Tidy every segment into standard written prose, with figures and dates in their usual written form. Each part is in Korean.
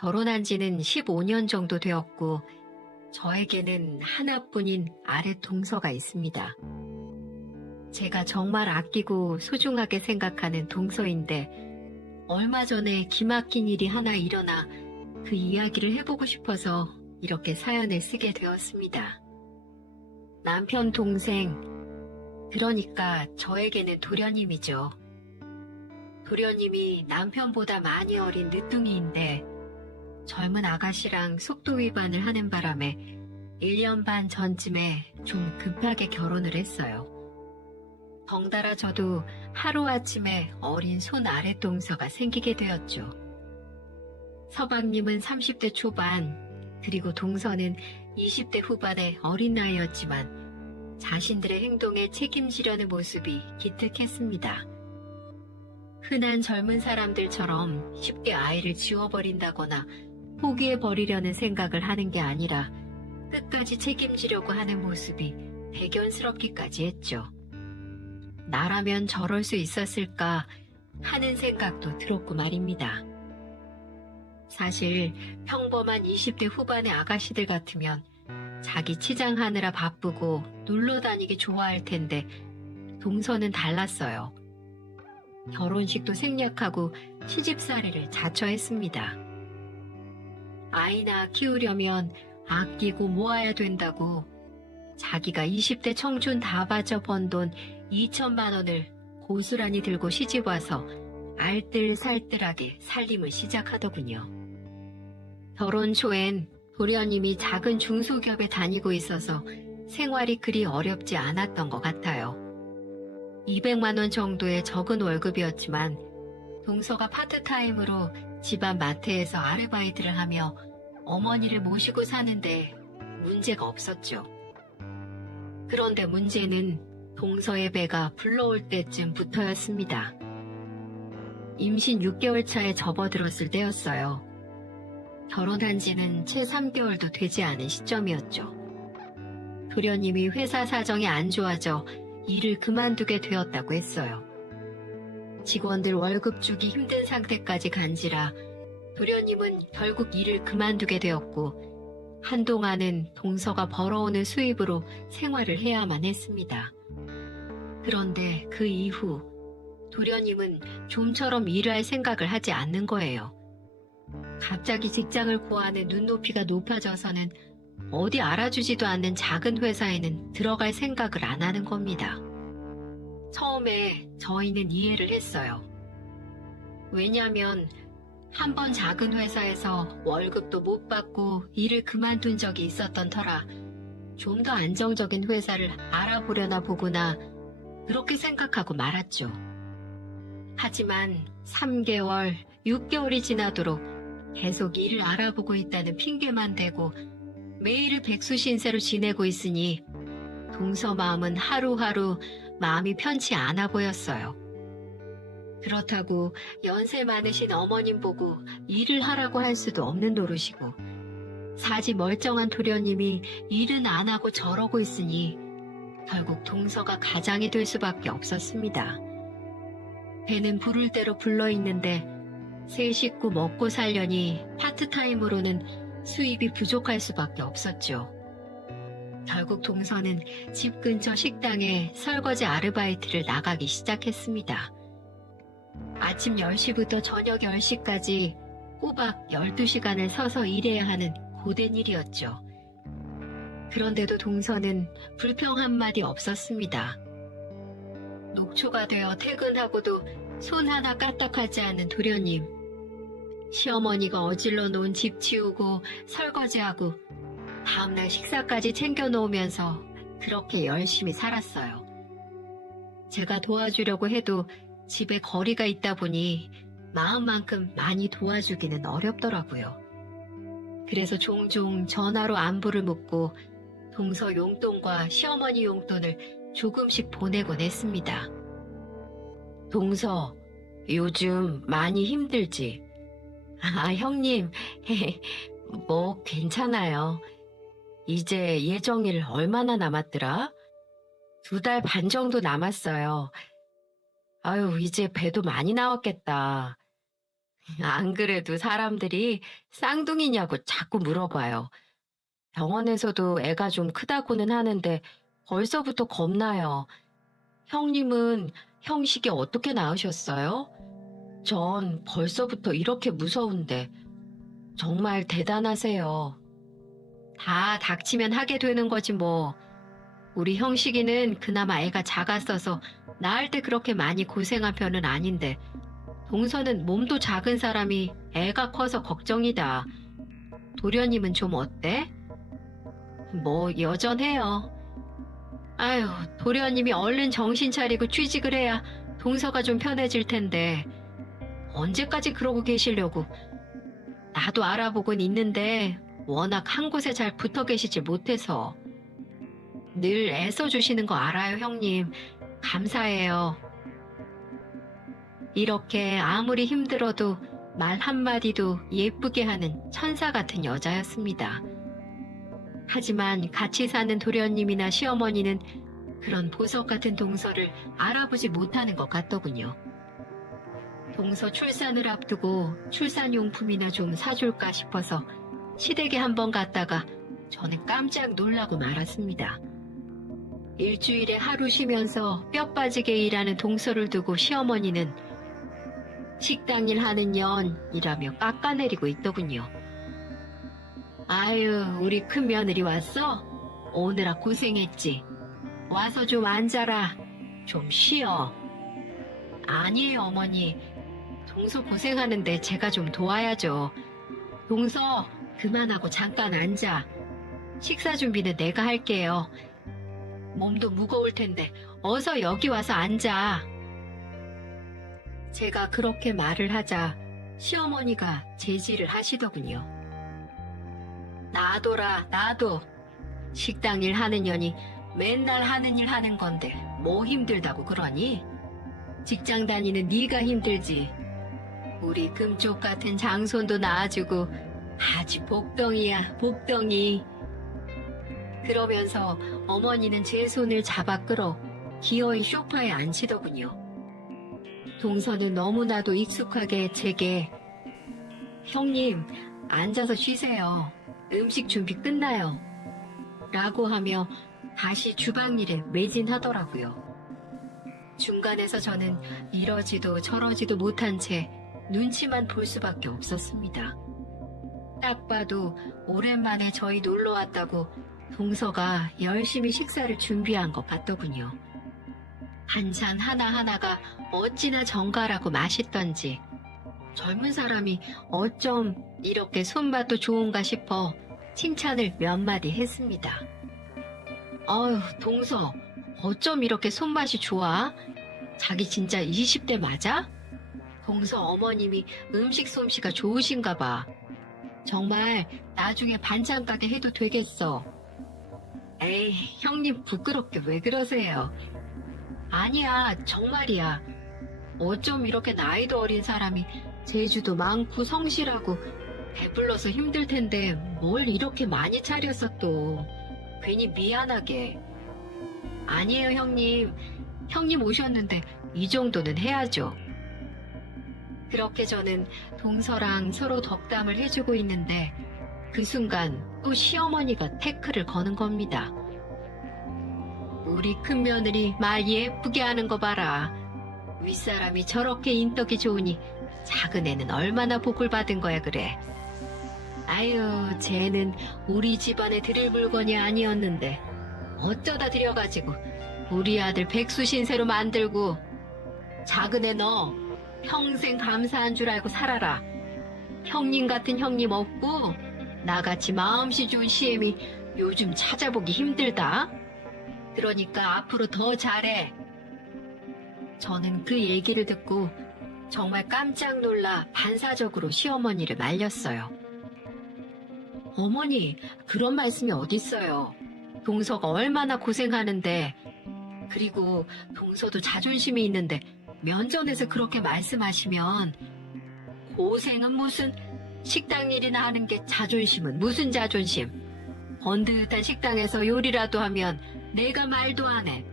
결혼한 지는 15년 정도 되었고, 저에게는 하나뿐인 아래 동서가 있습니다. 제가 정말 아끼고 소중하게 생각하는 동서인데, 얼마 전에 기막힌 일이 하나 일어나 그 이야기를 해보고 싶어서 이렇게 사연을 쓰게 되었습니다. 남편 동생, 그러니까 저에게는 도련님이죠. 도련님이 남편보다 많이 어린 늦둥이인데 젊은 아가씨랑 속도 위반을 하는 바람에 1년 반 전쯤에 좀 급하게 결혼을 했어요. 덩달아 저도 하루아침에 어린 손 아랫동서가 생기게 되었죠. 서방님은 30대 초반, 그리고 동서는 20대 후반의 어린 나이였지만 자신들의 행동에 책임지려는 모습이 기특했습니다. 흔한 젊은 사람들처럼 쉽게 아이를 지워버린다거나 포기해버리려는 생각을 하는 게 아니라 끝까지 책임지려고 하는 모습이 대견스럽기까지 했죠. 나라면 저럴 수 있었을까 하는 생각도 들었고 말입니다. 사실 평범한 20대 후반의 아가씨들 같으면 자기 치장하느라 바쁘고 놀러 다니기 좋아할 텐데 동서는 달랐어요. 결혼식도 생략하고 시집살이를 자처했습니다. 아이나 키우려면 아끼고 모아야 된다고 자기가 20대 청춘 다 바쳐 번 돈 2천만 원을 고스란히 들고 시집와서 알뜰살뜰하게 살림을 시작하더군요. 결혼 초엔 도련님이 작은 중소기업에 다니고 있어서 생활이 그리 어렵지 않았던 것 같아요. 200만 원 정도의 적은 월급이었지만 동서가 파트타임으로 집안 마트에서 아르바이트를 하며 어머니를 모시고 사는데 문제가 없었죠. 그런데 문제는 동서의 배가 불러올 때쯤부터였습니다. 임신 6개월 차에 접어들었을 때였어요. 결혼한 지는 채 3개월도 되지 않은 시점이었죠. 도련님이 회사 사정이 안 좋아져 일을 그만두게 되었다고 했어요. 직원들 월급 주기 힘든 상태까지 간지라 도련님은 결국 일을 그만두게 되었고 한동안은 동서가 벌어오는 수입으로 생활을 해야만 했습니다. 그런데 그 이후 도련님은 좀처럼 일할 생각을 하지 않는 거예요. 갑자기 직장을 구하는 눈높이가 높아져서는 어디 알아주지도 않는 작은 회사에는 들어갈 생각을 안 하는 겁니다. 처음에 저희는 이해를 했어요. 왜냐하면 한 번 작은 회사에서 월급도 못 받고 일을 그만둔 적이 있었던 터라 좀 더 안정적인 회사를 알아보려나 보구나 그렇게 생각하고 말았죠. 하지만 3개월, 6개월이 지나도록 계속 일을 알아보고 있다는 핑계만 대고 매일을 백수신세로 지내고 있으니 동서 마음은 하루하루 마음이 편치 않아 보였어요. 그렇다고 연세 많으신 어머님 보고 일을 하라고 할 수도 없는 노릇이고 사지 멀쩡한 도련님이 일은 안 하고 저러고 있으니 결국 동서가 가장이 될 수밖에 없었습니다. 배는 부를 대로 불러있는데 세 식구 먹고 살려니 파트타임으로는 수입이 부족할 수밖에 없었죠. 결국 동서는 집 근처 식당에 설거지 아르바이트를 나가기 시작했습니다. 아침 10시부터 저녁 10시까지 꼬박 12시간을 서서 일해야 하는 고된 일이었죠. 그런데도 동서는 불평 한마디 없었습니다. 녹초가 되어 퇴근하고도 손 하나 까딱하지 않은 도련님. 시어머니가 어질러 놓은 집 치우고 설거지하고 다음날 식사까지 챙겨 놓으면서 그렇게 열심히 살았어요. 제가 도와주려고 해도 집에 거리가 있다 보니 마음만큼 많이 도와주기는 어렵더라고요. 그래서 종종 전화로 안부를 묻고 동서 용돈과 시어머니 용돈을 조금씩 보내곤 했습니다. 동서, 요즘 많이 힘들지? 형님, 뭐 괜찮아요. 이제 예정일 얼마나 남았더라? 2달 반 정도 남았어요. 아유, 이제 배도 많이 나왔겠다. 안 그래도 사람들이 쌍둥이냐고 자꾸 물어봐요. 병원에서도 애가 좀 크다고는 하는데 벌써부터 겁나요. 형님은 형식이 어떻게 낳으셨어요? 전 벌써부터 이렇게 무서운데 정말 대단하세요. 다 닥치면 하게 되는 거지 뭐. 우리 형식이는 그나마 애가 작았어서 낳을 때 그렇게 많이 고생한 편은 아닌데 동서는 몸도 작은 사람이 애가 커서 걱정이다. 도련님은 좀 어때? 뭐 여전해요. 아유, 도련님이 얼른 정신 차리고 취직을 해야 동서가 좀 편해질 텐데 언제까지 그러고 계시려고. 나도 알아보곤 있는데 워낙 한 곳에 잘 붙어 계시질 못해서. 늘 애써주시는 거 알아요, 형님. 감사해요. 이렇게 아무리 힘들어도 말 한마디도 예쁘게 하는 천사 같은 여자였습니다. 하지만 같이 사는 도련님이나 시어머니는 그런 보석 같은 동서를 알아보지 못하는 것 같더군요. 동서 출산을 앞두고 출산용품이나 좀 사줄까 싶어서 시댁에 한번 갔다가 저는 깜짝 놀라고 말았습니다. 일주일에 하루 쉬면서 뼈 빠지게 일하는 동서를 두고 시어머니는 식당일 하는 년이라며 깎아내리고 있더군요. 아유, 우리 큰 며느리 왔어? 오느라 고생했지. 와서 좀 앉아라. 좀 쉬어. 아니에요, 어머니. 동서 고생하는데 제가 좀 도와야죠. 동서, 그만하고 잠깐 앉아. 식사 준비는 내가 할게요. 몸도 무거울 텐데 어서 여기 와서 앉아. 제가 그렇게 말을 하자 시어머니가 제지를 하시더군요. 놔둬라, 놔둬. 식당 일 하는 년이 맨날 하는 일 하는 건데 뭐 힘들다고 그러니? 직장 다니는 네가 힘들지. 우리 금쪽 같은 장손도 낳아주고 아주 복덩이야, 복덩이. 그러면서 어머니는 제 손을 잡아 끌어 기어이 소파에 앉히더군요. 동서는 너무나도 익숙하게 제게 형님, 앉아서 쉬세요. 음식 준비 끝나요. 라고 하며 다시 주방 일에 매진하더라고요. 중간에서 저는 이러지도 저러지도 못한 채 눈치만 볼 수밖에 없었습니다. 딱 봐도 오랜만에 저희 놀러 왔다고 동서가 열심히 식사를 준비한 것 같더군요. 반찬 하나하나가 어찌나 정갈하고 맛있던지 젊은 사람이 어쩜 이렇게 손맛도 좋은가 싶어 칭찬을 몇 마디 했습니다. 어휴, 동서, 어쩜 이렇게 손맛이 좋아? 자기 진짜 20대 맞아? 동서 어머님이 음식 솜씨가 좋으신가 봐. 정말 나중에 반찬 가게 해도 되겠어. 에이, 형님 부끄럽게 왜 그러세요? 아니야, 정말이야. 어쩜 이렇게 나이도 어린 사람이 재주도 많고 성실하고 배불러서 힘들 텐데 뭘 이렇게 많이 차렸어 또. 괜히 미안하게. 아니에요, 형님. 형님 오셨는데 이 정도는 해야죠. 그렇게 저는 동서랑 서로 덕담을 해주고 있는데 그 순간 또 시어머니가 태클을 거는 겁니다. 우리 큰며느리 말 예쁘게 하는 거 봐라. 윗사람이 저렇게 인덕이 좋으니 작은 애는 얼마나 복을 받은 거야 그래. 아유, 쟤는 우리 집안에 들일 물건이 아니었는데 어쩌다 들여가지고 우리 아들 백수신세로 만들고. 작은 애 너 평생 감사한 줄 알고 살아라. 형님 같은 형님 없고 나같이 마음씨 좋은 시엠이 요즘 찾아보기 힘들다. 그러니까 앞으로 더 잘해. 저는 그 얘기를 듣고 정말 깜짝 놀라 반사적으로 시어머니를 말렸어요. 어머니, 그런 말씀이 어딨어요. 동서가 얼마나 고생하는데. 그리고 동서도 자존심이 있는데 면전에서 그렇게 말씀하시면 고생은 무슨, 식당 일이나 하는 게 자존심은 무슨 자존심. 번듯한 식당에서 요리라도 하면 내가 말도 안 해.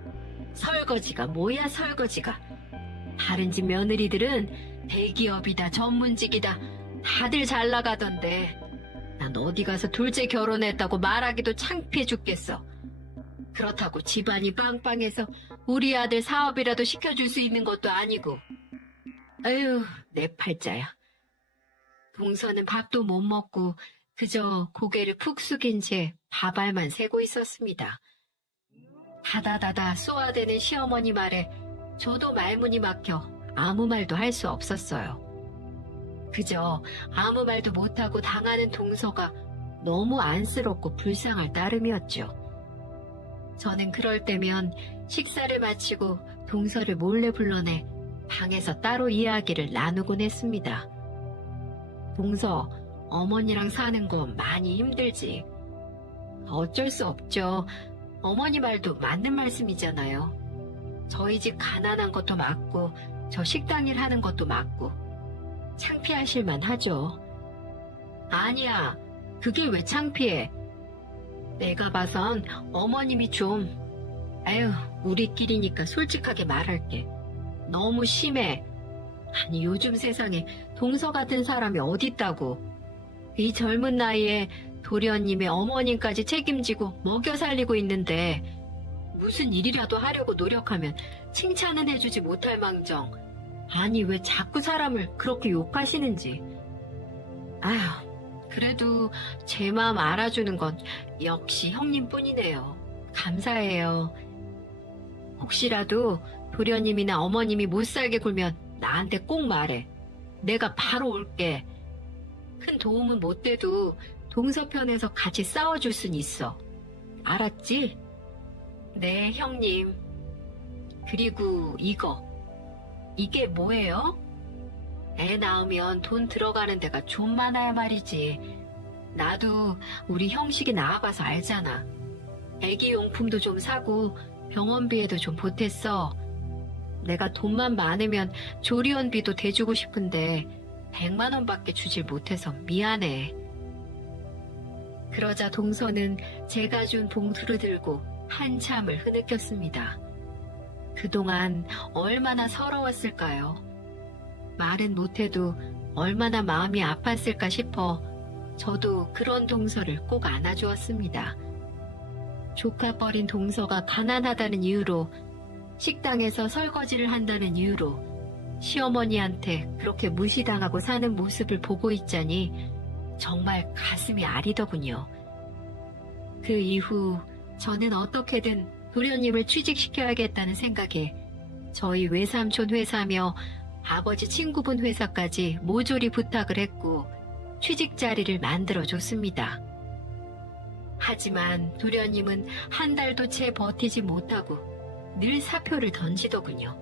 설거지가 뭐야 설거지가. 다른 집 며느리들은 대기업이다, 전문직이다, 다들 잘 나가던데 난 어디 가서 둘째 결혼했다고 말하기도 창피해 죽겠어. 그렇다고 집안이 빵빵해서 우리 아들 사업이라도 시켜줄 수 있는 것도 아니고. 아유, 내 팔자야. 동서는 밥도 못 먹고 그저 고개를 푹 숙인 채 밥알만 세고 있었습니다. 다다다다 쏘아대는 시어머니 말에 저도 말문이 막혀 아무 말도 할 수 없었어요. 그저 아무 말도 못하고 당하는 동서가 너무 안쓰럽고 불쌍할 따름이었죠. 저는 그럴 때면 식사를 마치고 동서를 몰래 불러내 방에서 따로 이야기를 나누곤 했습니다. 동서, 어머니랑 사는 거 많이 힘들지. 어쩔 수 없죠. 어머니 말도 맞는 말씀이잖아요. 저희 집 가난한 것도 맞고 저 식당 일 하는 것도 맞고 창피하실만 하죠. 아니야, 그게 왜 창피해? 내가 봐선 어머님이 좀... 아유, 우리끼리니까 솔직하게 말할게. 너무 심해. 아니, 요즘 세상에 동서 같은 사람이 어딨다고. 이 젊은 나이에 도련님의 어머님까지 책임지고 먹여 살리고 있는데 무슨 일이라도 하려고 노력하면 칭찬은 해주지 못할 망정. 아니, 왜 자꾸 사람을 그렇게 욕하시는지. 아휴, 그래도 제 마음 알아주는 건 역시 형님뿐이네요. 감사해요. 혹시라도 도련님이나 어머님이 못살게 굴면 나한테 꼭 말해. 내가 바로 올게. 큰 도움은 못 돼도 동서편에서 같이 싸워줄 순 있어. 알았지? 네, 형님. 그리고 이거. 이게 뭐예요? 애 낳으면 돈 들어가는 데가 좀 많아야 말이지. 나도 우리 형식이 나아가서 알잖아. 애기 용품도 좀 사고 병원비에도 좀 보탰어. 내가 돈만 많으면 조리원비도 대주고 싶은데 100만 원밖에 주질 못해서 미안해. 그러자 동서는 제가 준 봉투를 들고 한참을 흐느꼈습니다. 그동안 얼마나 서러웠을까요? 말은 못해도 얼마나 마음이 아팠을까 싶어 저도 그런 동서를 꼭 안아주었습니다. 조카뻘인 동서가 가난하다는 이유로, 식당에서 설거지를 한다는 이유로 시어머니한테 그렇게 무시당하고 사는 모습을 보고 있자니 정말 가슴이 아리더군요. 그 이후 저는 어떻게든 도련님을 취직시켜야겠다는 생각에 저희 외삼촌 회사며 아버지 친구분 회사까지 모조리 부탁을 했고 취직 자리를 만들어줬습니다. 하지만 도련님은 한 달도 채 버티지 못하고 늘 사표를 던지더군요.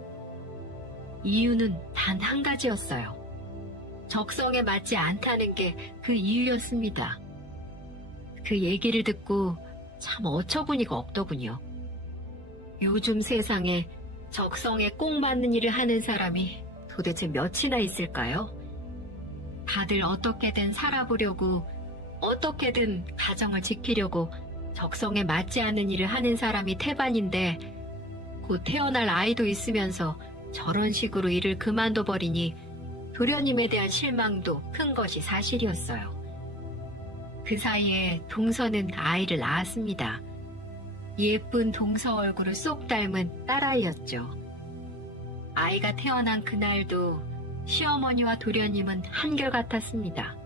이유는 단 한 가지였어요. 적성에 맞지 않다는 게 그 이유였습니다. 그 얘기를 듣고 참 어처구니가 없더군요. 요즘 세상에 적성에 꼭 맞는 일을 하는 사람이 도대체 몇이나 있을까요? 다들 어떻게든 살아보려고, 어떻게든 가정을 지키려고 적성에 맞지 않는 일을 하는 사람이 태반인데 곧 태어날 아이도 있으면서 저런 식으로 일을 그만둬 버리니 도련님에 대한 실망도 큰 것이 사실이었어요. 그 사이에 동서는 아이를 낳았습니다. 예쁜 동서 얼굴을 쏙 닮은 딸아이였죠. 아이가 태어난 그날도 시어머니와 도련님은 한결같았습니다.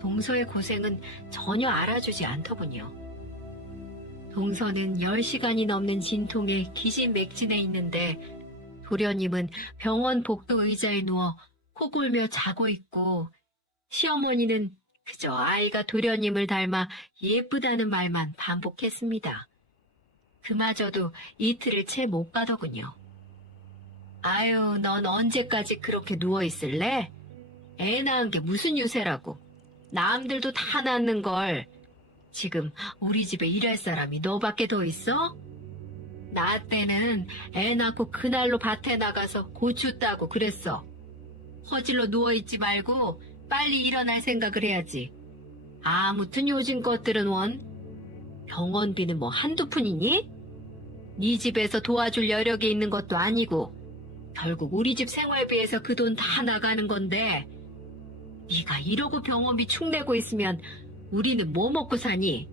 동서의 고생은 전혀 알아주지 않더군요. 동서는 10시간이 넘는 진통에 기진맥진해 있는데 도련님은 병원 복도 의자에 누워 코골며 자고 있고 시어머니는 그저 아이가 도련님을 닮아 예쁘다는 말만 반복했습니다. 그마저도 이틀을 채 못 가더군요. 아유, 넌 언제까지 그렇게 누워있을래? 애 낳은 게 무슨 유세라고. 남들도 다 낳는걸. 지금 우리 집에 일할 사람이 너밖에 더 있어? 나 때는 애 낳고 그날로 밭에 나가서 고추 따고 그랬어. 허질로 누워있지 말고 빨리 일어날 생각을 해야지. 아무튼 요즘 것들은 병원비는 뭐 한두 푼이니? 네 집에서 도와줄 여력이 있는 것도 아니고 결국 우리 집 생활비에서 그 돈 다 나가는 건데 네가 이러고 병원비 축 내고 있으면 우리는 뭐 먹고 사니?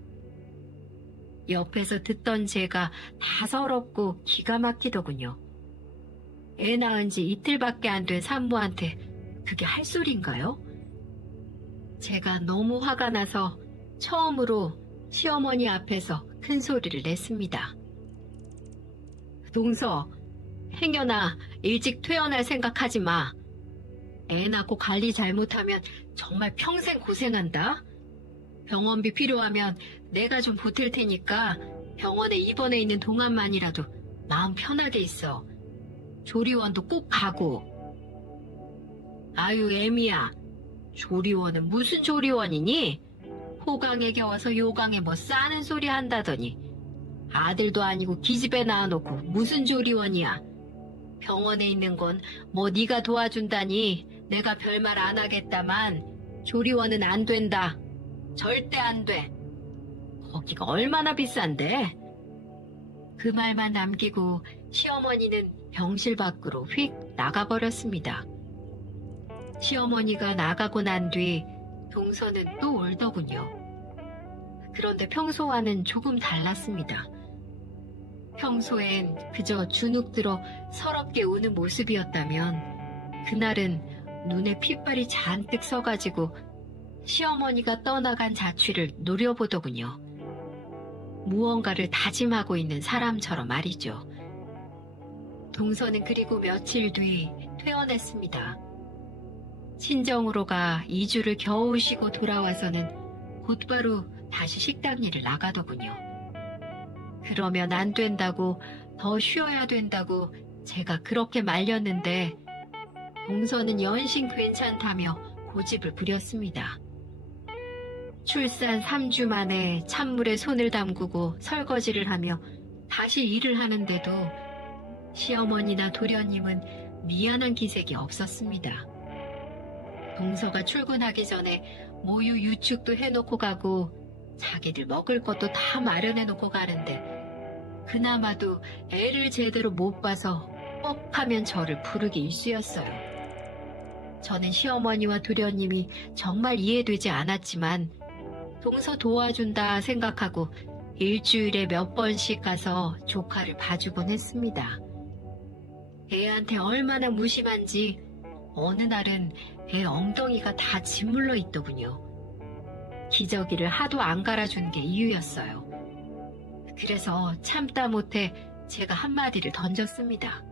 옆에서 듣던 제가 다 서럽고 기가 막히더군요. 애 낳은 지 이틀밖에 안 된 산모한테 그게 할 소리인가요? 제가 너무 화가 나서 처음으로 시어머니 앞에서 큰 소리를 냈습니다. 동서, 행여나 일찍 퇴원할 생각하지 마. 애 낳고 관리 잘못하면 정말 평생 고생한다. 병원비 필요하면 내가 좀 보탤 테니까 병원에 입원해 있는 동안만이라도 마음 편하게 있어. 조리원도 꼭 가고. 아유, 애미야. 조리원은 무슨 조리원이니? 호강에 겨워서 요강에 뭐 싸는 소리 한다더니 아들도 아니고 기집애 낳아놓고 무슨 조리원이야. 병원에 있는 건 뭐 네가 도와준다니 내가 별말 안 하겠다만 조리원은 안 된다. 절대 안 돼. 거기가 얼마나 비싼데? 그 말만 남기고 시어머니는 병실 밖으로 휙 나가버렸습니다. 시어머니가 나가고 난 뒤 동서는 또 울더군요. 그런데 평소와는 조금 달랐습니다. 평소엔 그저 주눅 들어 서럽게 우는 모습이었다면 그날은 눈에 핏발이 잔뜩 서가지고 시어머니가 떠나간 자취를 노려보더군요. 무언가를 다짐하고 있는 사람처럼 말이죠. 동서는 그리고 며칠 뒤 퇴원했습니다. 친정으로 가 2주를 겨우 쉬고 돌아와서는 곧바로 다시 식당 일을 나가더군요. 그러면 안 된다고, 더 쉬어야 된다고 제가 그렇게 말렸는데 동서는 연신 괜찮다며 고집을 부렸습니다. 출산 3주 만에 찬물에 손을 담그고 설거지를 하며 다시 일을 하는데도 시어머니나 도련님은 미안한 기색이 없었습니다. 동서가 출근하기 전에 모유 유축도 해놓고 가고 자기들 먹을 것도 다 마련해놓고 가는데 그나마도 애를 제대로 못 봐서 뻑하면 저를 부르기 일쑤였어요. 저는 시어머니와 도련님이 정말 이해되지 않았지만 동서 도와준다 생각하고 일주일에 몇 번씩 가서 조카를 봐주곤 했습니다. 애한테 얼마나 무심한지 어느 날은 애 엉덩이가 다 짓물러 있더군요. 기저귀를 하도 안 갈아준 게 이유였어요. 그래서 참다 못해 제가 한마디를 던졌습니다.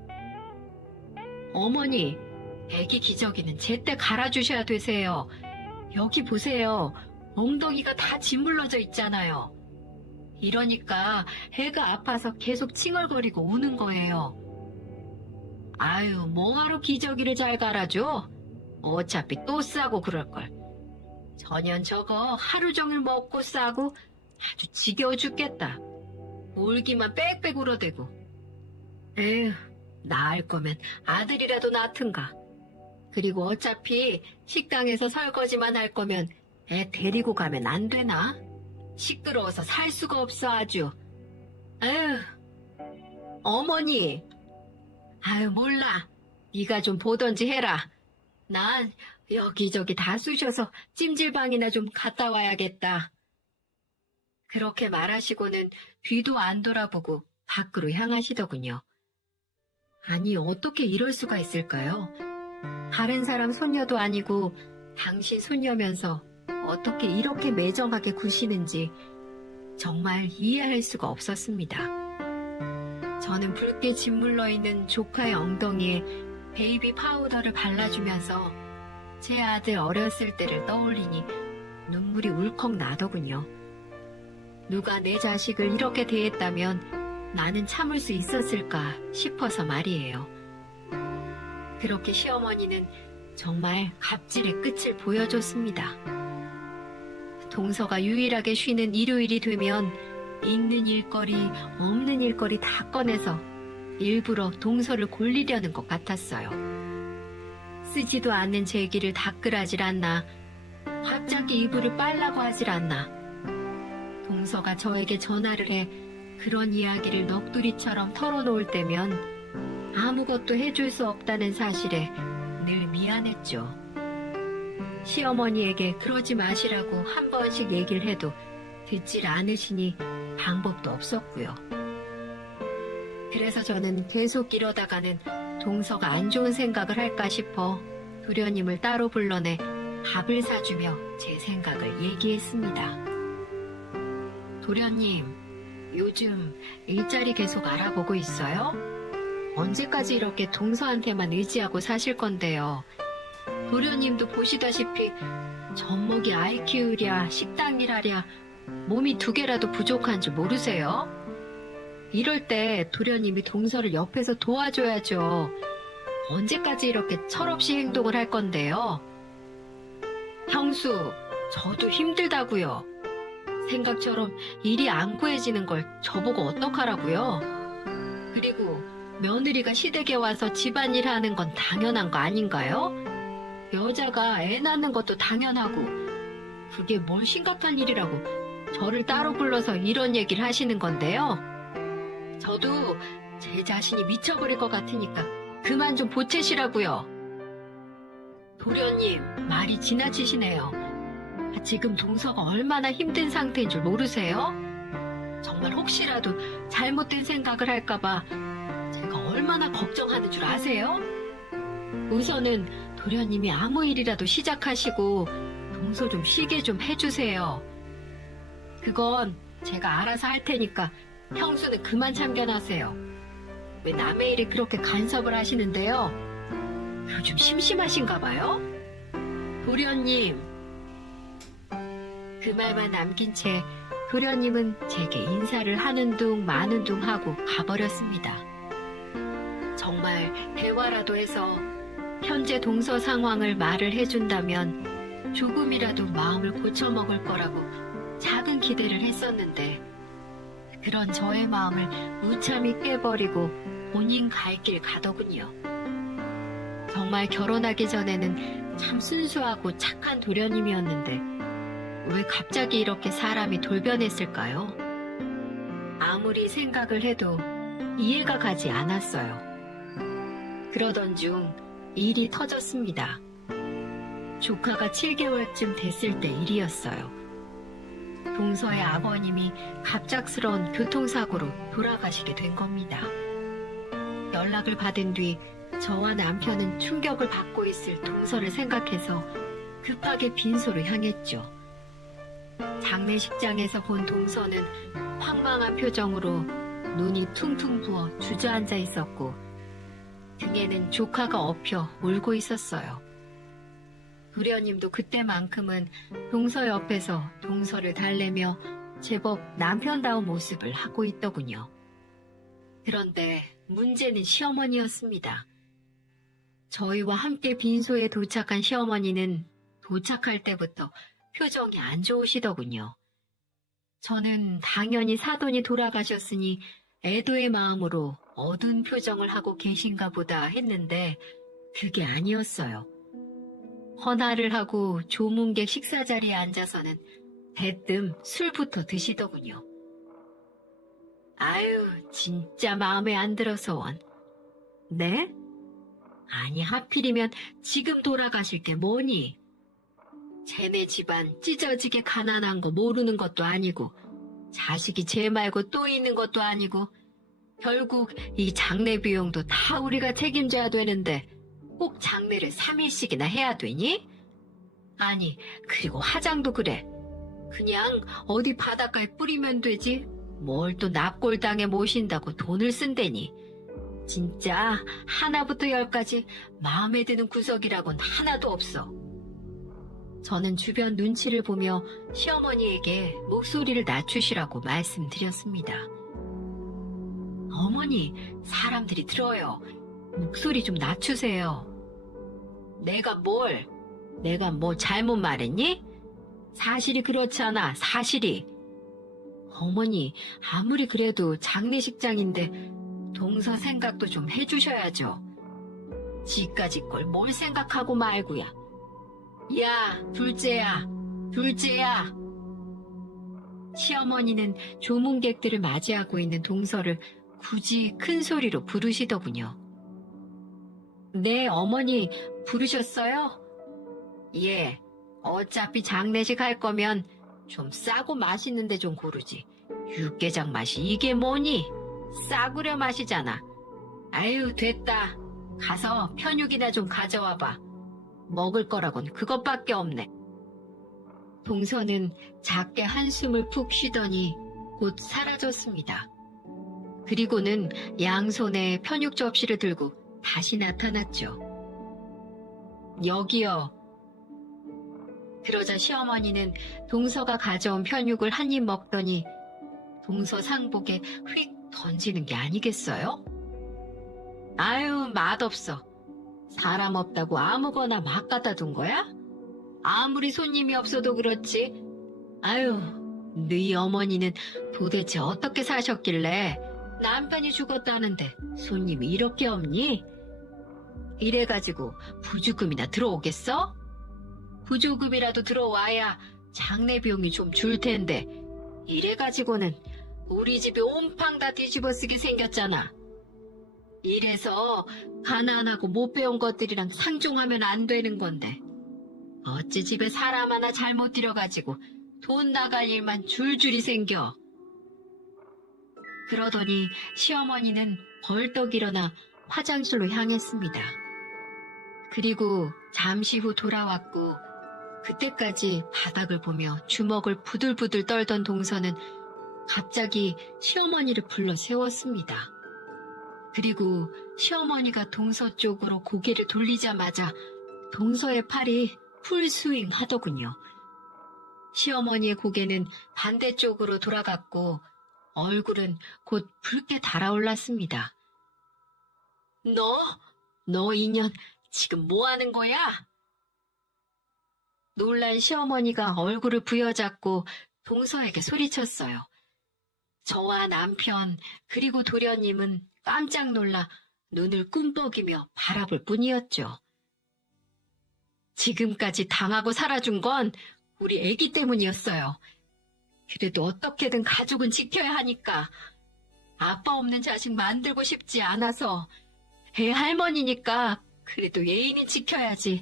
어머니, 애기 기저귀는 제때 갈아주셔야 되세요. 여기 보세요. 엉덩이가 다 짓물러져 있잖아요. 이러니까 애가 아파서 계속 칭얼거리고 우는 거예요. 아유, 뭐하러 기저귀를 잘 갈아줘? 어차피 또 싸고 그럴걸. 전현 저거 하루 종일 먹고 싸고 아주 지겨워 죽겠다. 울기만 빽빽 울어대고. 에휴, 낳을 거면 아들이라도 낳든가. 그리고 어차피 식당에서 설거지만 할 거면 애 데리고 가면 안 되나? 시끄러워서 살 수가 없어 아주. 에휴, 어머니. 아유, 몰라. 네가 좀 보던지 해라. 난 여기저기 다 쑤셔서 찜질방이나 좀 갔다 와야겠다. 그렇게 말하시고는 뒤도 안 돌아보고 밖으로 향하시더군요. 아니, 어떻게 이럴 수가 있을까요? 다른 사람 손녀도 아니고 당신 손녀면서 어떻게 이렇게 매정하게 구시는지 정말 이해할 수가 없었습니다. 저는 붉게 짓물러 있는 조카의 엉덩이에 베이비 파우더를 발라주면서 제 아들 어렸을 때를 떠올리니 눈물이 울컥 나더군요. 누가 내 자식을 이렇게 대했다면 나는 참을 수 있었을까 싶어서 말이에요. 그렇게 시어머니는 정말 갑질의 끝을 보여줬습니다. 동서가 유일하게 쉬는 일요일이 되면 있는 일거리, 없는 일거리 다 꺼내서 일부러 동서를 골리려는 것 같았어요. 쓰지도 않는 제기를 닦으라질 않나, 갑자기 이불을 빨라고 하질 않나. 동서가 저에게 전화를 해 그런 이야기를 넋두리처럼 털어놓을 때면 아무것도 해줄 수 없다는 사실에 늘 미안했죠. 시어머니에게 그러지 마시라고 한 번씩 얘기를 해도 듣질 않으시니 방법도 없었고요. 그래서 저는 계속 이러다가는 동서가 안 좋은 생각을 할까 싶어 도련님을 따로 불러내 밥을 사주며 제 생각을 얘기했습니다. 도련님, 요즘 일자리 계속 알아보고 있어요? 언제까지 이렇게 동서한테만 의지하고 사실 건데요? 도련님도 보시다시피 젖먹이 아이 키우랴 식당 일하랴 몸이 2개라도 부족한 줄 모르세요? 이럴 때 도련님이 동서를 옆에서 도와줘야죠. 언제까지 이렇게 철없이 행동을 할 건데요? 형수, 저도 힘들다고요. 생각처럼 일이 안 구해지는 걸 저보고 어떡하라고요? 그리고 며느리가 시댁에 와서 집안일 하는 건 당연한 거 아닌가요? 여자가 애 낳는 것도 당연하고 그게 뭘 심각한 일이라고 저를 따로 불러서 이런 얘기를 하시는 건데요. 저도 제 자신이 미쳐버릴 것 같으니까 그만 좀 보채시라고요. 도련님, 말이 지나치시네요. 지금 동서가 얼마나 힘든 상태인 줄 모르세요? 정말 혹시라도 잘못된 생각을 할까봐 제가 얼마나 걱정하는 줄 아세요? 우선은 도련님이 아무 일이라도 시작하시고 동서 좀 쉬게 좀 해주세요. 그건 제가 알아서 할 테니까 형수는 그만 참견하세요. 왜 남의 일이 그렇게 간섭을 하시는데요? 요즘 심심하신가 봐요? 도련님. 그 말만 남긴 채 도련님은 제게 인사를 하는 둥 마는 둥 하고 가버렸습니다. 정말 대화라도 해서 현재 동서 상황을 말을 해준다면 조금이라도 마음을 고쳐먹을 거라고 작은 기대를 했었는데 그런 저의 마음을 무참히 깨버리고 본인 갈 길 가더군요. 정말 결혼하기 전에는 참 순수하고 착한 도련님이었는데 왜 갑자기 이렇게 사람이 돌변했을까요? 아무리 생각을 해도 이해가 가지 않았어요. 그러던 중 일이 터졌습니다. 조카가 7개월쯤 됐을 때 일이었어요. 동서의 아버님이 갑작스러운 교통사고로 돌아가시게 된 겁니다. 연락을 받은 뒤 저와 남편은 충격을 받고 있을 동서를 생각해서 급하게 빈소로 향했죠. 장례식장에서 본 동서는 황망한 표정으로 눈이 퉁퉁 부어 주저앉아 있었고 등에는 조카가 엎여 울고 있었어요. 도련님도 그때만큼은 동서 옆에서 동서를 달래며 제법 남편다운 모습을 하고 있더군요. 그런데 문제는 시어머니였습니다. 저희와 함께 빈소에 도착한 시어머니는 도착할 때부터 표정이 안 좋으시더군요. 저는 당연히 사돈이 돌아가셨으니 애도의 마음으로 어두운 표정을 하고 계신가 보다 했는데 그게 아니었어요. 헌화를 하고 조문객 식사 자리에 앉아서는 대뜸 술부터 드시더군요. 아유, 진짜 마음에 안 들어서 원. 네? 아니, 하필이면 지금 돌아가실 게 뭐니? 쟤네 집안 찢어지게 가난한 거 모르는 것도 아니고 자식이 쟤 말고 또 있는 것도 아니고 결국 이 장례 비용도 다 우리가 책임져야 되는데 꼭 장례를 3일씩이나 해야 되니? 아니, 그리고 화장도 그래. 그냥 어디 바닷가에 뿌리면 되지. 뭘 또 납골당에 모신다고 돈을 쓴대니. 진짜 하나부터 10까지 마음에 드는 구석이라곤 하나도 없어. 저는 주변 눈치를 보며 시어머니에게 목소리를 낮추시라고 말씀드렸습니다. 어머니, 사람들이 들어요. 목소리 좀 낮추세요. 내가 뭐 잘못 말했니? 사실이 그렇잖아, 사실이. 어머니, 아무리 그래도 장례식장인데 동서 생각도 좀 해주셔야죠. 지까지 걸 뭘 생각하고 말고야. 야, 둘째야. 시어머니는 조문객들을 맞이하고 있는 동서를 굳이 큰 소리로 부르시더군요. 네, 어머니 부르셨어요? 예, 어차피 장례식 할 거면 좀 싸고 맛있는데 좀 고르지. 육개장 맛이 이게 뭐니? 싸구려 맛이잖아. 아유, 됐다. 가서 편육이나 좀 가져와봐. 먹을 거라곤 그것밖에 없네. 동서는 작게 한숨을 푹 쉬더니 곧 사라졌습니다. 그리고는 양손에 편육 접시를 들고 다시 나타났죠. 여기요. 그러자 시어머니는 동서가 가져온 편육을 한 입 먹더니 동서 상복에 휙 던지는 게 아니겠어요? 아유, 맛없어. 사람 없다고 아무거나 막 갖다 둔 거야? 아무리 손님이 없어도 그렇지. 아유, 너희 어머니는 도대체 어떻게 사셨길래 남편이 죽었다는데 손님이 이렇게 없니? 이래가지고 부주금이나 들어오겠어? 부조금이라도 들어와야 장례 비용이 좀 줄 텐데 이래가지고는 우리 집이 온팡 다 뒤집어 쓰게 생겼잖아. 이래서 가난하고 못 배운 것들이랑 상종하면 안 되는 건데 어찌 집에 사람 하나 잘못 들여가지고 돈 나갈 일만 줄줄이 생겨. 그러더니 시어머니는 벌떡 일어나 화장실로 향했습니다. 그리고 잠시 후 돌아왔고 그때까지 바닥을 보며 주먹을 부들부들 떨던 동서는 갑자기 시어머니를 불러 세웠습니다. 그리고 시어머니가 동서 쪽으로 고개를 돌리자마자 동서의 팔이 풀스윙 하더군요. 시어머니의 고개는 반대쪽으로 돌아갔고 얼굴은 곧 붉게 달아올랐습니다. 너 인연 지금 뭐 하는 거야? 놀란 시어머니가 얼굴을 부여잡고 동서에게 소리쳤어요. 저와 남편 그리고 도련님은 깜짝 놀라 눈을 꿈뻑이며 바라볼 뿐이었죠. 지금까지 당하고 살아준 건 우리 애기 때문이었어요. 그래도 어떻게든 가족은 지켜야 하니까 아빠 없는 자식 만들고 싶지 않아서 애 할머니니까 그래도 예의는 지켜야지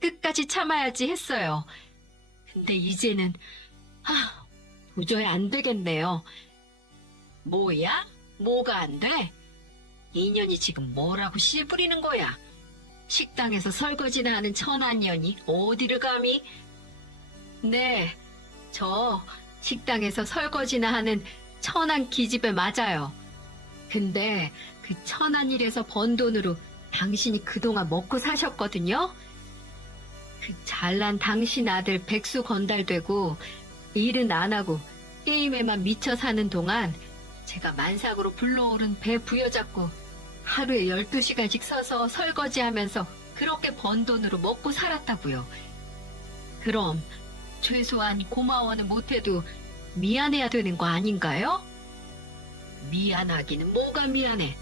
끝까지 참아야지 했어요. 근데 이제는 도저히 안 되겠네요. 뭐야? 뭐가 안 돼? 인연이 지금 뭐라고 씨부리는 거야? 식당에서 설거지나 하는 천한년이 어디를 감히? 네, 저 식당에서 설거지나 하는 천한 기집애 맞아요. 근데 그 천한 일에서 번 돈으로 당신이 그동안 먹고 사셨거든요? 그 잘난 당신 아들 백수 건달되고 일은 안 하고 게임에만 미쳐 사는 동안 제가 만삭으로 불러오른 배 부여잡고 하루에 12시간씩 서서 설거지하면서 그렇게 번 돈으로 먹고 살았다고요. 그럼 최소한 고마워는 못해도 미안해야 되는 거 아닌가요? 미안하기는 뭐가 미안해.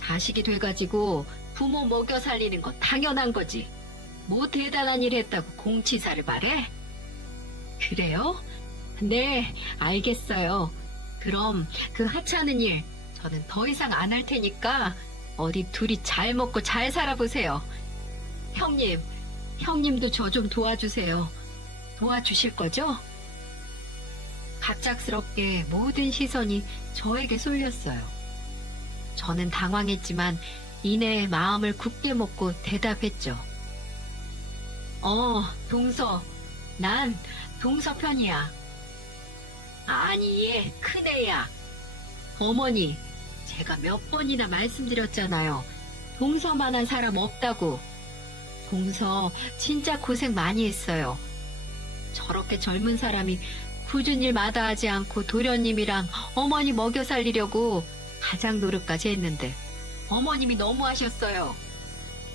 자식이 돼가지고 부모 먹여 살리는 거 당연한 거지. 뭐 대단한 일 했다고 공치사를 바래? 그래요? 네, 알겠어요. 그럼 그 하찮은 일 저는 더 이상 안 할 테니까 어디 둘이 잘 먹고 잘 살아보세요. 형님도 저 좀 도와주세요. 도와주실 거죠? 갑작스럽게 모든 시선이 저에게 쏠렸어요. 저는 당황했지만 이내 마음을 굳게 먹고 대답했죠. 동서. 난 동서 편이야. 아니, 얘 큰애야. 어머니, 제가 몇 번이나 말씀드렸잖아요. 동서만한 사람 없다고. 동서 진짜 고생 많이 했어요. 저렇게 젊은 사람이 굳은 일 마다하지 않고 도련님이랑 어머니 먹여 살리려고 가장 노력까지 했는데 어머님이 너무하셨어요.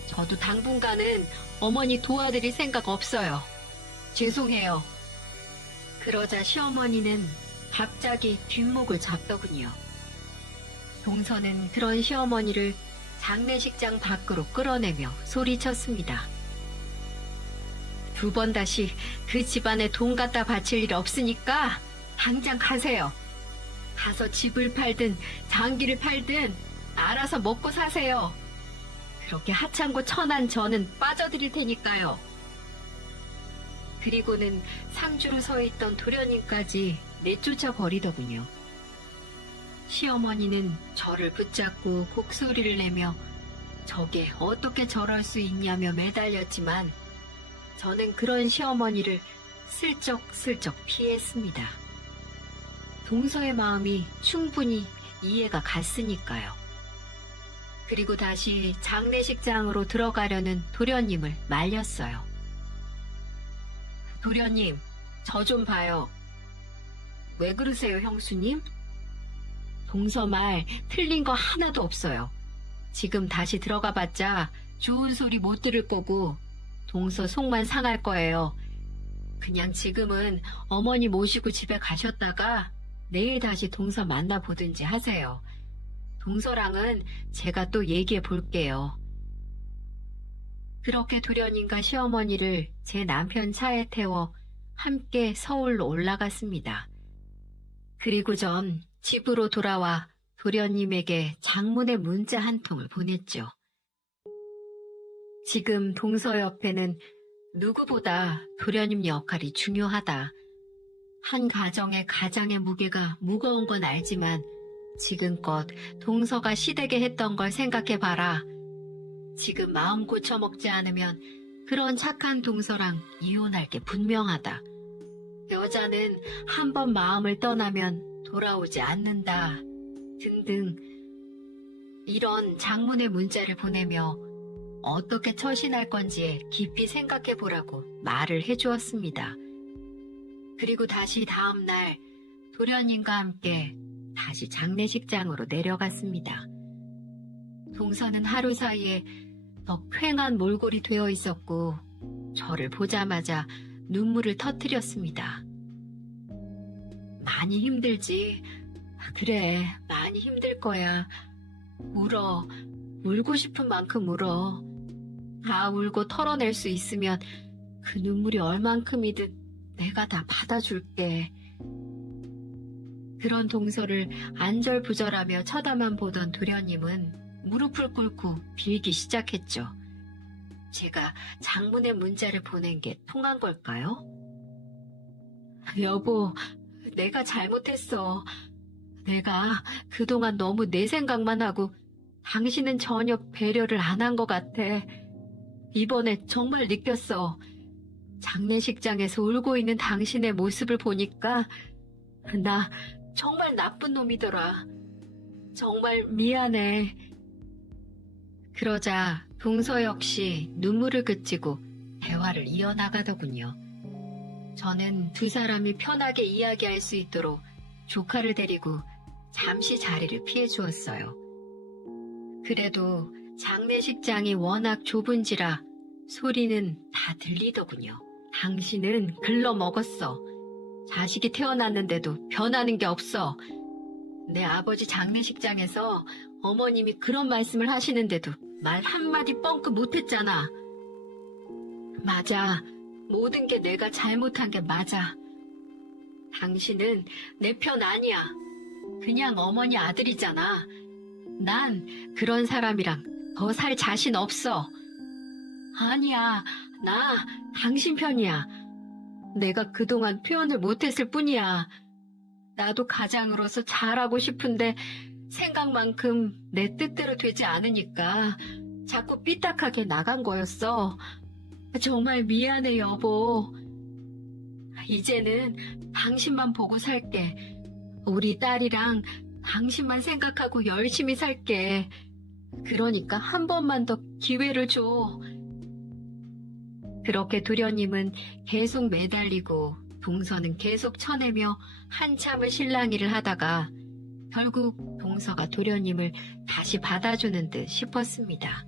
저도 당분간은 어머니 도와드릴 생각 없어요. 죄송해요. 그러자 시어머니는 갑자기 뒷목을 잡더군요. 동서는 그런 시어머니를 장례식장 밖으로 끌어내며 소리쳤습니다. 두 번 다시 그 집안에 돈 갖다 바칠 일 없으니까 당장 가세요. 가서 집을 팔든 장기를 팔든 알아서 먹고 사세요. 그렇게 하찮고 천한 저는 빠져드릴 테니까요. 그리고는 상주로 서 있던 도련님까지 내쫓아 버리더군요. 시어머니는 저를 붙잡고 곡소리를 내며 저게 어떻게 저럴 수 있냐며 매달렸지만 저는 그런 시어머니를 슬쩍슬쩍 피했습니다. 동서의 마음이 충분히 이해가 갔으니까요. 그리고 다시 장례식장으로 들어가려는 도련님을 말렸어요. 도련님, 저 좀 봐요. 왜 그러세요, 형수님? 동서 말 틀린 거 하나도 없어요. 지금 다시 들어가봤자 좋은 소리 못 들을 거고 동서 속만 상할 거예요. 그냥 지금은 어머니 모시고 집에 가셨다가 내일 다시 동서 만나보든지 하세요. 동서랑은 제가 또 얘기해 볼게요. 그렇게 도련님과 시어머니를 제 남편 차에 태워 함께 서울로 올라갔습니다. 그리고 전 집으로 돌아와 도련님에게 장문의 문자 한 통을 보냈죠. 지금 동서 옆에는 누구보다 도련님 역할이 중요하다. 한 가정의 가장의 무게가 무거운 건 알지만 지금껏 동서가 시댁에 했던 걸 생각해봐라. 지금 마음 고쳐먹지 않으면 그런 착한 동서랑 이혼할 게 분명하다. 여자는 한 번 마음을 떠나면 돌아오지 않는다. 등등 이런 장문의 문자를 보내며 어떻게 처신할 건지 깊이 생각해 보라고 말을 해주었습니다. 그리고 다시 다음 날 도련님과 함께 다시 장례식장으로 내려갔습니다. 동서는 하루 사이에 더 퀭한 몰골이 되어 있었고 저를 보자마자 눈물을 터뜨렸습니다. 많이 힘들지. 그래, 많이 힘들 거야. 울어. 울고 싶은 만큼 울어. 다 울고 털어낼 수 있으면 그 눈물이 얼만큼이든 내가 다 받아줄게. 그런 동서를 안절부절하며 쳐다만 보던 도련님은 무릎을 꿇고 빌기 시작했죠. 제가 장문의 문자를 보낸 게 통한 걸까요? 여보, 내가 잘못했어. 내가 그동안 너무 내 생각만 하고 당신은 전혀 배려를 안 한 것 같아. 이번에 정말 느꼈어. 장례식장에서 울고 있는 당신의 모습을 보니까 나 정말 나쁜 놈이더라. 정말 미안해. 그러자 동서 역시 눈물을 그치고 대화를 이어나가더군요. 저는 두 사람이 편하게 이야기할 수 있도록 조카를 데리고 잠시 자리를 피해 주었어요. 그래도 장례식장이 워낙 좁은지라 소리는 다 들리더군요. 당신은 글러먹었어. 자식이 태어났는데도 변하는 게 없어. 내 아버지 장례식장에서 어머님이 그런 말씀을 하시는데도 말 한마디 뻥끗 못했잖아. 맞아. 모든 게 내가 잘못한 게 맞아. 당신은 내 편 아니야. 그냥 어머니 아들이잖아. 난 그런 사람이랑 더 살 자신 없어. 아니야. 나 당신 편이야. 내가 그동안 표현을 못했을 뿐이야. 나도 가장으로서 잘하고 싶은데 생각만큼 내 뜻대로 되지 않으니까 자꾸 삐딱하게 나간 거였어. 정말 미안해, 여보. 이제는 당신만 보고 살게. 우리 딸이랑 당신만 생각하고 열심히 살게. 그러니까 한 번만 더 기회를 줘. 그렇게 도련님은 계속 매달리고 동서는 계속 쳐내며 한참을 실랑이를 하다가 결국 동서가 도련님을 다시 받아주는 듯 싶었습니다.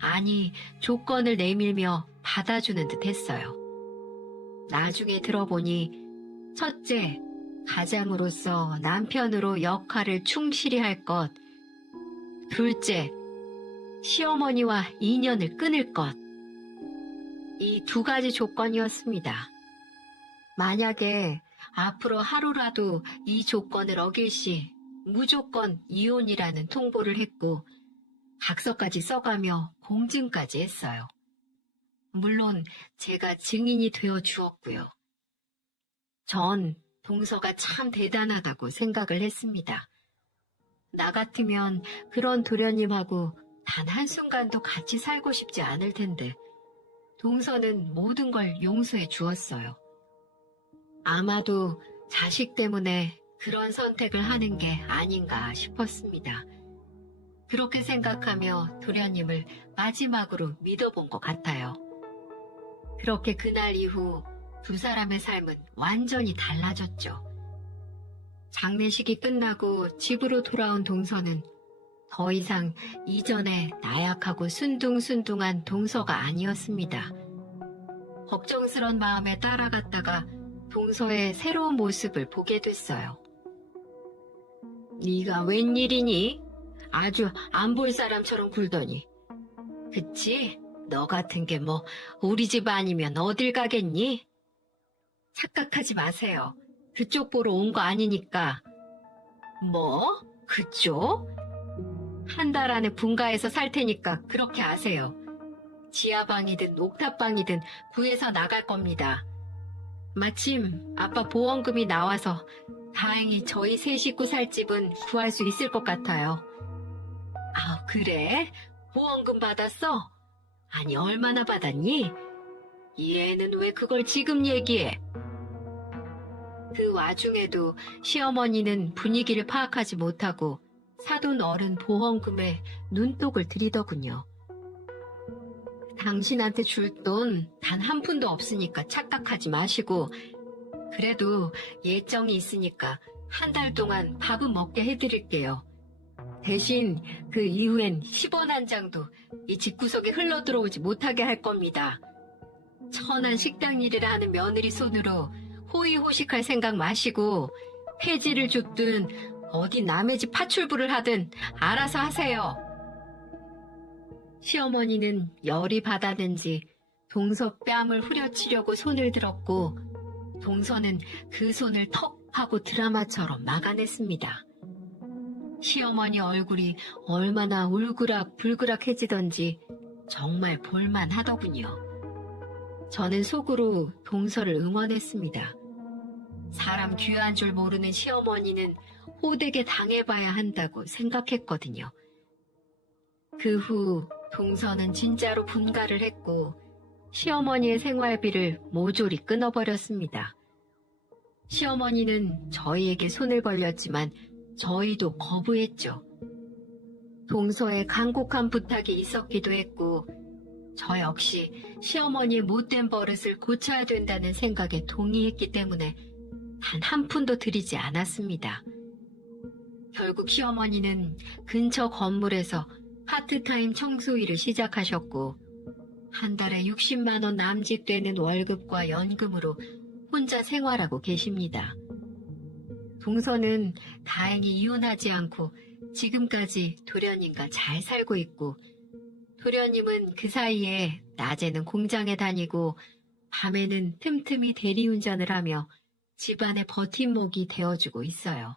아니, 조건을 내밀며 받아주는 듯 했어요. 나중에 들어보니 첫째, 가장으로서 남편으로 역할을 충실히 할 것. 둘째, 시어머니와 인연을 끊을 것. 이 두 가지 조건이었습니다. 만약에 앞으로 하루라도 이 조건을 어길 시 무조건 이혼이라는 통보를 했고 각서까지 써가며 공증까지 했어요. 물론 제가 증인이 되어 주었고요. 전 동서가 참 대단하다고 생각을 했습니다. 나 같으면 그런 도련님하고 단 한순간도 같이 살고 싶지 않을 텐데 동서는 모든 걸 용서해 주었어요. 아마도 자식 때문에 그런 선택을 하는 게 아닌가 싶었습니다. 그렇게 생각하며 도련님을 마지막으로 믿어본 것 같아요. 그렇게 그날 이후 두 사람의 삶은 완전히 달라졌죠. 장례식이 끝나고 집으로 돌아온 동서는 더 이상 이전에 나약하고 순둥순둥한 동서가 아니었습니다. 걱정스런 마음에 따라갔다가 동서의 새로운 모습을 보게 됐어요. 네가 웬일이니? 아주 안 볼 사람처럼 굴더니. 그치? 너 같은 게 뭐 우리 집 아니면 어딜 가겠니? 착각하지 마세요. 그쪽 보러 온 거 아니니까. 뭐? 그쪽? 한 달 안에 분가해서 살 테니까 그렇게 아세요. 지하방이든 옥탑방이든 구해서 나갈 겁니다. 마침 아빠 보험금이 나와서 다행히 저희 세 식구 살 집은 구할 수 있을 것 같아요. 아, 그래? 보험금 받았어? 아니, 얼마나 받았니? 얘는 왜 그걸 지금 얘기해? 그 와중에도 시어머니는 분위기를 파악하지 못하고 사돈 어른 보험금에 눈독을 들이더군요. 당신한테 줄 돈 단 한 푼도 없으니까 착각하지 마시고 그래도 예정이 있으니까 한 달 동안 밥은 먹게 해드릴게요. 대신 그 이후엔 10원 한 장도 이 집구석에 흘러들어오지 못하게 할 겁니다. 천한 식당 일을 하는 며느리 손으로 호의호식할 생각 마시고 폐지를 줬든 어디 남의 집 파출부를 하든 알아서 하세요. 시어머니는 열이 받았는지 동서 뺨을 후려치려고 손을 들었고 동서는 그 손을 턱 하고 드라마처럼 막아냈습니다. 시어머니 얼굴이 얼마나 울그락불그락해지던지 정말 볼만하더군요. 저는 속으로 동서를 응원했습니다. 사람 귀한 줄 모르는 시어머니는 호되게 당해봐야 한다고 생각했거든요. 그 후 동서는 진짜로 분가를 했고 시어머니의 생활비를 모조리 끊어버렸습니다. 시어머니는 저희에게 손을 벌렸지만 저희도 거부했죠. 동서의 간곡한 부탁이 있었기도 했고 저 역시 시어머니의 못된 버릇을 고쳐야 된다는 생각에 동의했기 때문에 단 한 푼도 들이지 않았습니다. 결국 시어머니는 근처 건물에서 파트타임 청소 일을 시작하셨고 한 달에 60만 원 남짓 되는 월급과 연금으로 혼자 생활하고 계십니다. 동서는 다행히 이혼하지 않고 지금까지 도련님과 잘 살고 있고 도련님은 그 사이에 낮에는 공장에 다니고 밤에는 틈틈이 대리운전을 하며 집안의 버팀목이 되어주고 있어요.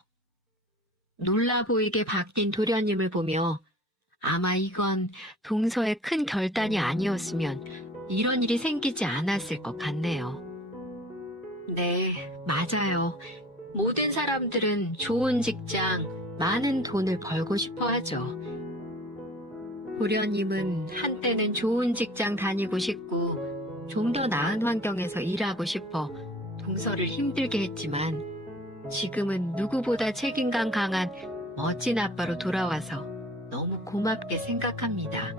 놀라 보이게 바뀐 도련님을 보며 아마 이건 동서의 큰 결단이 아니었으면 이런 일이 생기지 않았을 것 같네요. 네, 맞아요. 모든 사람들은 좋은 직장, 많은 돈을 벌고 싶어 하죠. 도련님은 한때는 좋은 직장 다니고 싶고 좀 더 나은 환경에서 일하고 싶어 동서를 힘들게 했지만 지금은 누구보다 책임감 강한 멋진 아빠로 돌아와서 너무 고맙게 생각합니다.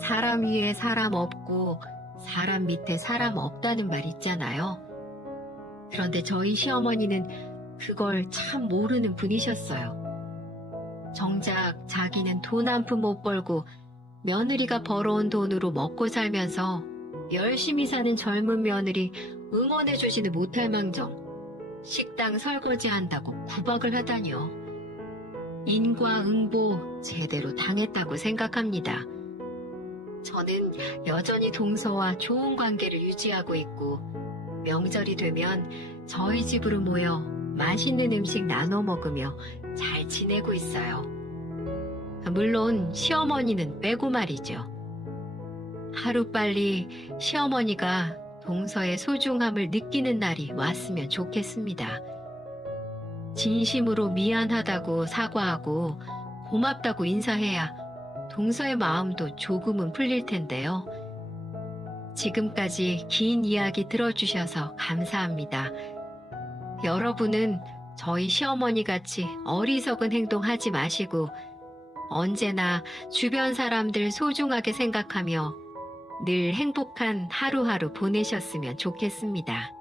사람 위에 사람 없고 사람 밑에 사람 없다는 말 있잖아요. 그런데 저희 시어머니는 그걸 참 모르는 분이셨어요. 정작 자기는 돈 한 푼 못 벌고 며느리가 벌어온 돈으로 먹고 살면서 열심히 사는 젊은 며느리 응원해주지는 못할 망정 식당 설거지한다고 구박을 하다니요. 인과응보 제대로 당했다고 생각합니다. 저는 여전히 동서와 좋은 관계를 유지하고 있고 명절이 되면 저희 집으로 모여 맛있는 음식 나눠 먹으며 잘 지내고 있어요. 물론 시어머니는 빼고 말이죠. 하루빨리 시어머니가 동서의 소중함을 느끼는 날이 왔으면 좋겠습니다. 진심으로 미안하다고 사과하고 고맙다고 인사해야 동서의 마음도 조금은 풀릴 텐데요. 지금까지 긴 이야기 들어주셔서 감사합니다. 여러분은 저희 시어머니 같이 어리석은 행동하지 마시고 언제나 주변 사람들 소중하게 생각하며 늘 행복한 하루하루 보내셨으면 좋겠습니다.